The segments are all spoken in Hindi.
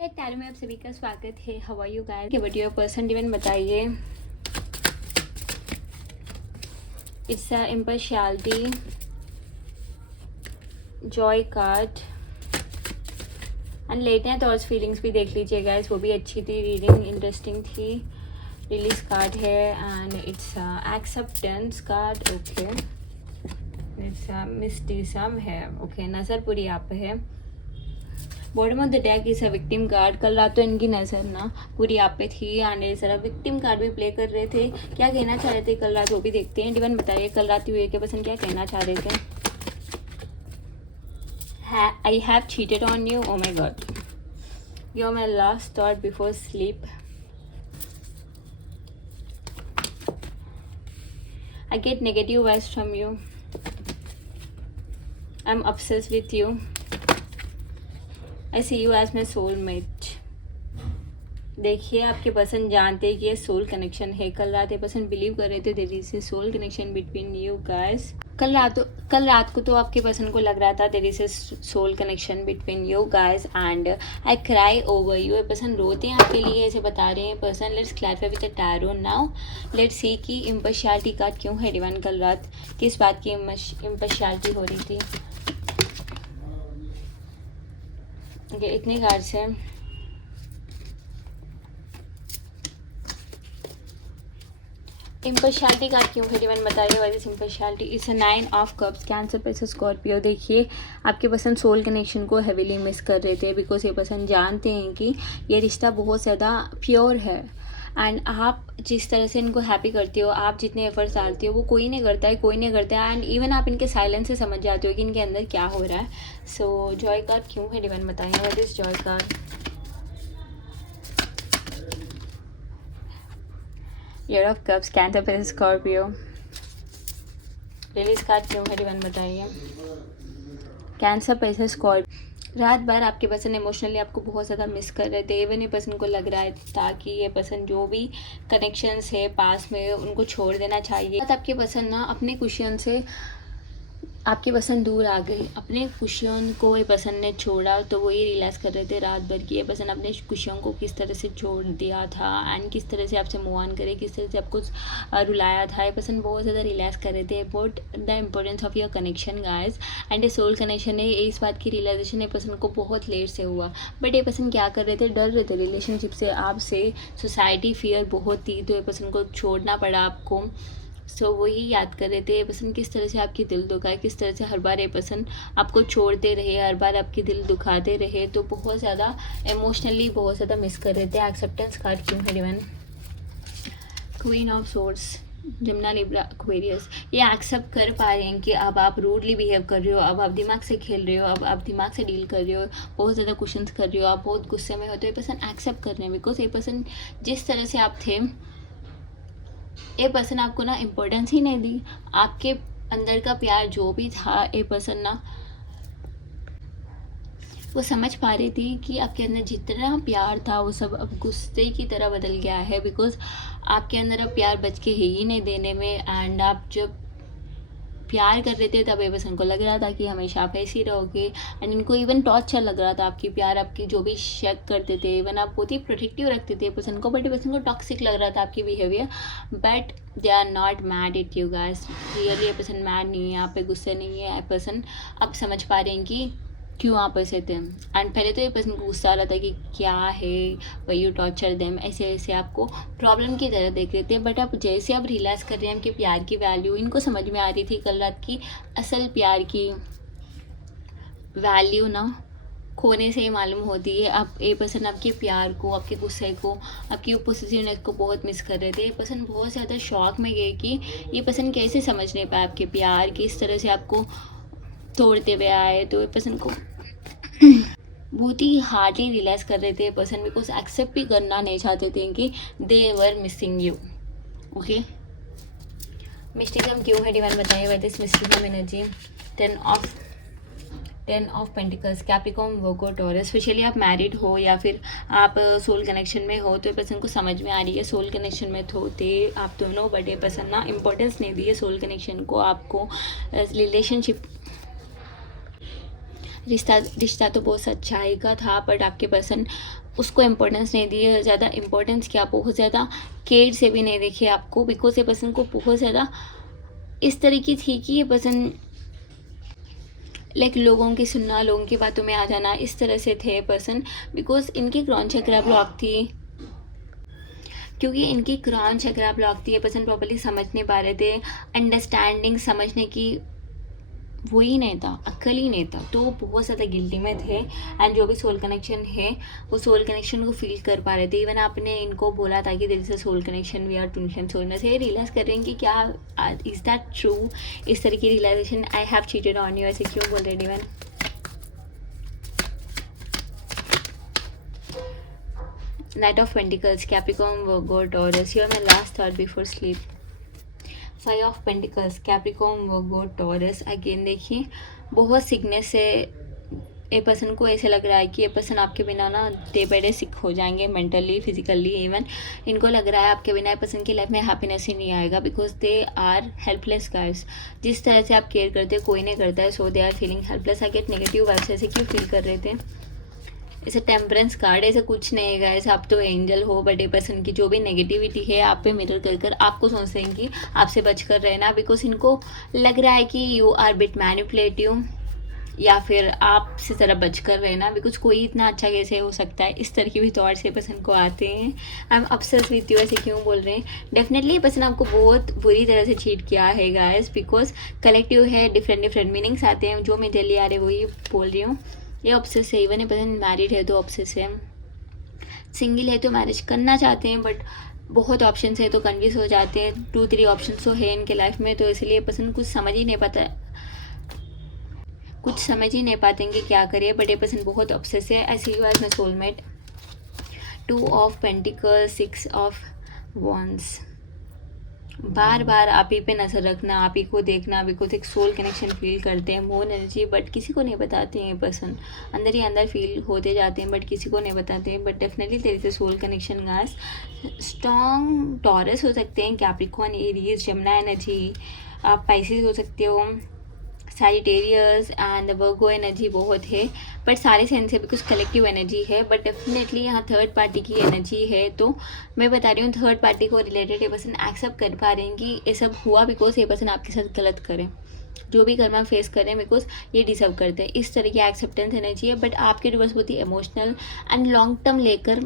टैरो में आप सभी का स्वागत है। How are you guys? But your person divine बताइए। It's a impartiality, joy card and let हैं थॉट्स फीलिंग्स भी देख लीजिए गाइस, वो भी अच्छी थी, रीडिंग इंटरेस्टिंग थी। रिलीज कार्ड है and it's acceptance card. Okay, it's mysticism है। ओके, नज़र पूरी आप पे है। Bottom of the deck is a victim card. कल रात तो इनकी नज़र ना पूरी आप पे थी एंड सर विक्टिम कार्ड भी प्ले कर रहे थे। क्या कहना चाह रहे थे कल रात, वो भी देखते हैं। डिवन बताइए कल रात हुए के पसंद क्या कहना चाह रहे थे। I have cheated on you, oh my god, you are my last thought before sleep. I get negative vibes from you, I am obsessed with you, I see you as my soulmate। देखिए आपके पर्सन जानते हैं कि ये सोल कनेक्शन है। कल रात ये पर्सन बिलीव कर रहे थे there is a soul connection between you guys. कल रात को तो आपके पर्सन को लग रहा था there is a soul connection between you guys and I cry over you. ये पर्सन रोते हैं आपके लिए, ऐसे बता रहे हैं person. Let's clarify with the tarot now. Let's see कि इम्पार्शियलिटी कार्ड क्यों है डिवाइन। कल रात किस बात की इम्पार्शियलिटी हो रही थी। ओके, इतनी कार्ड्स हैं। इम्पार्शियलिटी कार्ड क्यों है डिवाइन बताइए। What is impartiality? It's a 9 of cups, cancer पे स्कॉर्पियो। देखिए आपके पर्सन सोल कनेक्शन को हेविली मिस कर रहे थे बिकॉज ये पर्सन जानते हैं कि ये रिश्ता बहुत ज़्यादा प्योर है एंड आप जिस तरह से इनको हैप्पी करते हो, आप जितने एफर्ट्स डालते हो वो कोई नहीं करता है एंड इवन आप इनके साइलेंस से समझ जाते हो कि इनके अंदर क्या हो रहा है। सो जॉय कार्ड क्यों है डिवाइन बताइए। What is joy card? Eight of cups, cancer पे स्कॉर्पियो। रिलीज कार्ड क्यों है डिवाइन बताइए। कैंसर पे स्कॉर्पियो। रात भर आपके पर्सन इमोशनली आपको बहुत ज़्यादा मिस कर रहे थे। इवन ये पर्सन को लग रहा है ताकि ये पर्सन जो भी कनेक्शंस है पास में उनको छोड़ देना चाहिए। आपके पर्सन ना अपने खुशियों से आपके पर्सन दूर आ गए, अपने खुशियों को ये पर्सन ने छोड़ा। तो वही रियलाइज़ कर रहे थे रात भर की ये पर्सन अपने खुशियों को किस तरह से छोड़ दिया था एंड किस तरह से आपसे मूव ऑन करे, किस तरह से आपको रुलाया था। ये पर्सन बहुत ज़्यादा रियलाइज़ कर रहे थे about the importance of your connection guys and ये सोल कनेक्शन है। इस बात की रियलाइजेशन ये पर्सन को बहुत लेट से हुआ। बट ये पर्सन क्या कर रहे थे, डर रहे थे रिलेशनशिप से, आपसे सोसाइटी फियर बहुत थी तो ये पर्सन को छोड़ना पड़ा आपको। सो वही याद कर रहे थे ये पर्सन किस तरह से आपकी दिल दुखाए, किस तरह से हर बार ये पर्सन आपको छोड़ते रहे, हर बार आपकी दिल दुखाते रहे। तो बहुत ज़्यादा इमोशनली बहुत ज़्यादा मिस कर रहे थे। एक्सेप्टेंस कार्ड क्यों है divine. Queen of swords, Jamuna Libra Aquarius. ये एक्सेप्ट कर पा रहे हैं कि अब आप रूडली बिहेव कर रहे हो, अब आप दिमाग से खेल रहे हो, अब आप दिमाग से डील कर रहे हो, बहुत ज़्यादा क्वेश्चंस कर रहे हो, आप बहुत गुस्से में हो। तो ये पर्सन एक्सेप्ट कर रहे हैं बिकॉज ये पर्सन जिस तरह से आप थे, ये पर्सन आपको ना इम्पोर्टेंस ही नहीं दी। आपके अंदर का प्यार जो भी था ये पर्सन ना वो समझ पा रही थी कि आपके अंदर जितना प्यार था वो सब अब गुस्से की तरह बदल गया है बिकॉज आपके अंदर अब प्यार बच के है ही नहीं देने में। एंड आप जब प्यार कर रहे थे तब ये पर्सन को लग रहा था कि हमेशा आप ऐसे ही रहोगे एंड इनको इवन टॉर्चर लग रहा था आपकी प्यार, आपकी जो भी शेक करते थे, इवन आप बहुत ही प्रोटेक्टिव रखते थे पर्सन को। बट ये पर्सन को टॉक्सिक लग रहा था आपकी behaviour. But they are not mad at you guys, really ये पर्सन मैड नहीं है, आप पे गुस्से नहीं है। ये पर्सन अब समझ पा रहे हैं कि क्यों आप ऐसे थे। एंड पहले तो ये पर्सन को गुस्सा आ रहा था कि क्या है वही यू टॉर्चर देम, ऐसे ऐसे आपको प्रॉब्लम की तरह देख रहे थे। बट अब जैसे आप रियलाइज़ कर रहे हैं कि प्यार की वैल्यू इनको समझ में आ रही थी कल रात की असल प्यार की वैल्यू ना खोने से ही मालूम होती है। आप ये पर्सन आपके प्यार को, आपके गुस्से को, आपकी पोसेसिवनेस को बहुत मिस कर रहे थे। ये पर्सन बहुत ज़्यादा शॉक में गए कि ये पर्सन कैसे समझ नहीं पाया आपके प्यार की, इस तरह से आपको तोड़ते हुए आए। तो ये पर्सन को बहुत ही हार्डली रियलाइज़ कर रहे थे पर्सन बिकॉज एक्सेप्ट भी करना नहीं चाहते थे कि they were missing you. Okay, mysticism क्यों है डिवाइन बताइए। What is mysticism energy. Ten of pentacles, Capricorn, Virgo, Taurus. Specially आप मैरिड हो या फिर आप सोल कनेक्शन में हो तो ये पर्सन को समझ में आ रही है सोल कनेक्शन में थे आप दोनों, बट ये पर्सन ना इम्पोर्टेंस नहीं दी है सोल कनेक्शन को। आपको रिलेशनशिप रिश्ता तो बहुत सच्चाई का था बट आपके पर्सन उसको इम्पोर्टेंस नहीं दी है ज़्यादा। इम्पोर्टेंस क्या, बहुत ज़्यादा केयर से भी नहीं देखी आपको, बिकॉज ये पर्सन को बहुत ज़्यादा इस तरीके थी कि ये पर्सन लाइक लोगों की सुनना, लोगों की बातों में आ जाना, इस तरह से थे पर्सन। बिकॉज इनकी क्रॉन चक्रा ब्लॉक थी, क्योंकि इनकी क्रॉन चक्रा ब्लॉक थी, ये पर्सन प्रॉपर्ली समझ नहीं पा रहे थे। अंडरस्टैंडिंग, समझने की वो ही नहीं था, अक्ल ही नहीं था, तो वो बहुत ज़्यादा गिल्टी में थे। एंड जो भी सोल कनेक्शन है वो सोल कनेक्शन को फील कर पा रहे थे। इवन आपने इनको बोला था कि there is a soul connection, we are twin soulmates. ये रियलाइज़ कर रहे हैं कि क्या इज़ दैट ट्रू, इस तरह की realisation, I have cheated on you, ऐसे क्यों बोल रहे हैं even. Knight of Pentacles, Capricorn, Virgo, Taurus. Here my last thought before sleep. Five of Pentacles, Capricorn, Virgo, Taurus. Again देखिए बहुत सिकनेस है। ए पर्सन को ऐसे लग रहा है कि ये पर्सन आपके बिना ना डे बाई डे सिक हो जाएंगे, मेंटली, फिजिकली। इवन इनको लग रहा है आपके बिना ये पर्सन की लाइफ में हैप्पीनेस ही नहीं आएगा, because they are helpless guys. जिस तरह से आप केयर करते हो कोई नहीं करता है, so they are feeling helpless. I get negative vibes, ऐसे क्यों फील कर रहे थे। ऐसे टेम्परेंस कार्ड, ऐसे कुछ नहीं है गाइस, आप तो एंजल हो, बट ए पर्सन की जो भी नेगेटिविटी है आप पे मिरर कर कर आपको सोचते हैं कि आपसे बच कर रहना, बिकॉज इनको लग रहा है कि यू आर बिट मैनिपुलेटिव, या फिर आपसे ज़रा बच कर रहना, बिकॉज कोई इतना अच्छा कैसे हो सकता है। इस तरह के भी थॉट्स ये पर्सन को आते हैं। आई एम अपसेस विथ यू, ऐसे क्यों बोल रहे हैं। डेफिनेटली ये पर्सन आपको बहुत बुरी तरह से चीट किया है गाइस, बिकॉज कलेक्टिव है, डिफरेंट डिफरेंट मीनिंग्स आते हैं। जो मैं जल्दी आ रही वही बोल रही हूँ। ये ऑब्सेस है, इवन ये पर्सन मैरिड है तो ऑब्सेस है, सिंगल है तो मैरिज करना चाहते हैं, बट बहुत ऑप्शन है तो कन्फ्यूज हो जाते हैं। 2-3 ऑप्शन तो है इनके लाइफ में, तो इसलिए पर्सन कुछ समझ ही नहीं पाता, कुछ समझ ही नहीं पाते कि क्या करिए। बट ये पर्सन बहुत ऑब्सेस है। I see you as my soulmate. 2 of pentacles, 6 of wands. बार बार आप ही पे नज़र रखना, आप ही को देखना, बिकॉज एक सोल कनेक्शन फील करते हैं, मोर एनर्जी, बट किसी को नहीं बताते हैं। ये पर्सन अंदर ही अंदर फील होते जाते हैं, बट किसी को नहीं बताते हैं। But definitely there is a soul connection guys. Strong Taurus हो सकते हैं, कैप्रिकॉर्न, एरीज, जमुना एनर्जी, आप पाइसेस हो सकते हो, सैजिटेरियस एंड वर्गो एनर्जी बहुत है, बट सारे सेंस है बिकॉज कलेक्टिव एनर्जी है। बट डेफिनेटली यहाँ थर्ड पार्टी की एनर्जी है, तो मैं बता रही हूँ थर्ड पार्टी को रिलेटेड ये पर्सन एक्सेप्ट कर पा रहे हैं कि ये सब हुआ बिकॉज ये पर्सन आपके साथ गलत करें, जो भी कर्मा फेस करें, बिकॉज ये डिजर्व करते हैं। इस तरह की एक्सेप्टेंस एनर्जी है। बट आपके रिवर्स बहुत ही इमोशनल एंड लॉन्ग टर्म लेकर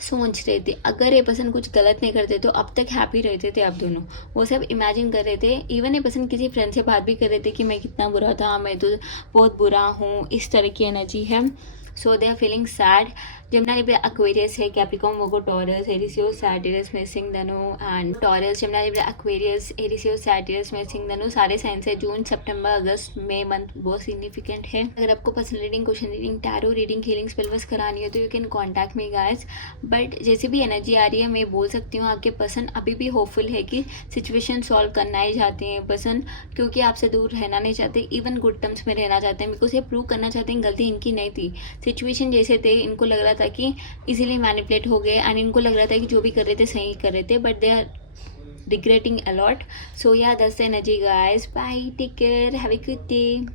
सोच रहे थे। अगर ये पर्सन कुछ गलत नहीं करते तो अब तक हैप्पी रहते थे आप दोनों, वो सब इमेजिन कर रहे थे। इवन ये पर्सन किसी फ्रेंड से बात भी कर रहे थे कि मैं कितना बुरा था, मैं तो बहुत बुरा हूँ, इस तरह की एनर्जी है। So they are feeling sad. Gemini Libra Aquarius है, Capricorn, Virgo, Taurus, Aries, Sagittarius, मेषिंग, धनु and Taurus. Gemini Libra Aquarius, Aries, Sagittarius, मेषिंग, धनु सारे साइंस है। जून, सितंबर, अगस्त, मई मंथ बहुत सिग्निफिकेंट है। अगर आपको personal reading, question reading, tarot reading, healing, spells करानी है तो you can contact me guys. But जैसे भी एनर्जी आ रही है मैं बोल सकती हूँ आपके पर्सन अभी भी होपफुल है कि सिचुएशन सॉल्व करना ही चाहते हैं पर्सन, क्योंकि आपसे दूर रहना नहीं चाहते, इवन गुड टर्म्स में रहना चाहते हैं, बिकॉज ये प्रूव करना चाहते हैं गलती इनकी नहीं थी। सिचुएशन जैसे थे, इनको लग रहा था कि इजीली मैनिपुलेट हो गए, एंड इनको लग रहा था कि जो भी कर रहे थे सही कर रहे थे, but they are regretting a lot. So yeah that's the energy guys. Bye, take care, have a good day.